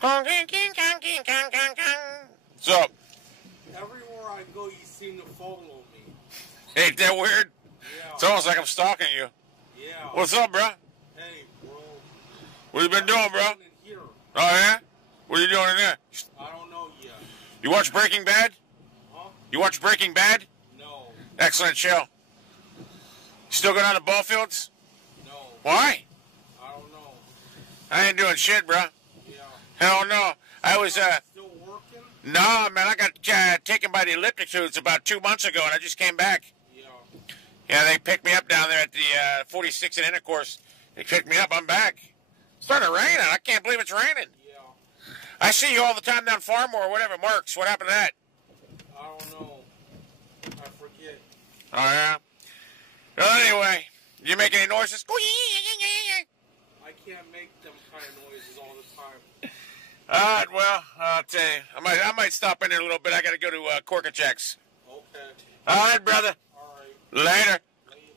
What's up? Everywhere I go, you seem to follow me. Ain't that weird? Yeah. It's almost like I'm stalking you. Yeah. What's up, bro? Hey, bro. What you been doing, bro? In here. Oh, yeah? What are you doing in there? I don't know yet. You watch Breaking Bad? Huh? You watch Breaking Bad? No. Excellent show. Still going on the ball fields? No. Why? I don't know. I ain't doing shit, bro. Yeah. Hell no. I was, Still working? no, man, I got taken by the elliptic foods about 2 months ago, and I just came back. Yeah. Yeah, they picked me up down there at the 46 and intercourse. They picked me up. I'm back. It's starting to rain. I can't believe it's raining. Yeah. I see you all the time down Farmore or whatever. Marks, what happened to that? I don't know. I forget. Oh, yeah? Well, anyway, you make any noises? I can't make them kind of noises all the time. All right, well, I'll tell you. I might stop in there a little bit. I got to go to korkachacks. Okay. All right, brother. All right. Later. Later.